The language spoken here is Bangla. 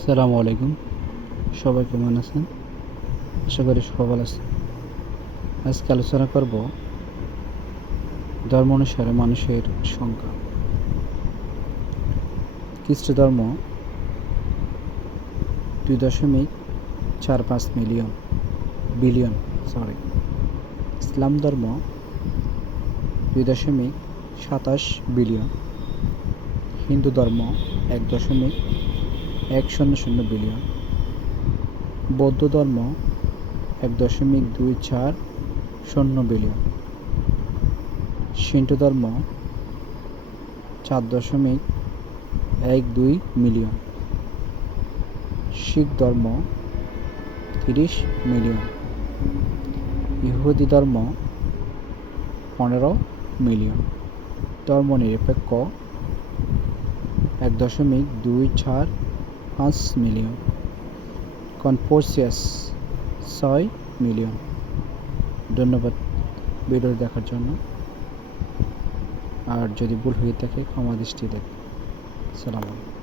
আসসালামু আলাইকুম। সবাই কেমন আছেন? আশা করি সবাই ভালো আছেন। আজকে আলোচনা করব ধর্ম অনুসারে মানুষের সংখ্যা। খ্রিস্ট ধর্ম 2.45 বিলিয়ন। ইসলাম ধর্ম 2.27 বিলিয়ন। হিন্দু ধর্ম 1.100 বিলিয়ন। বৌদ্ধ ধর্ম 1.240 বিলিয়ন। সিন্টো ধর্ম 4.12 মিলিয়ন। শিখ ধর্ম 30 মিলিয়ন। ইহুদি ধর্ম 15 মিলিয়ন। ধর্মনিরপেক্ষ 1.245 মিলিয়ন। Confucius 6 million. ধন্যবাদ ভিডিও দেখার জন্য। আর যদি ভুল হয়ে থাকে ক্ষমা দৃষ্টি দেখবেন। সালাম আলাইকুম।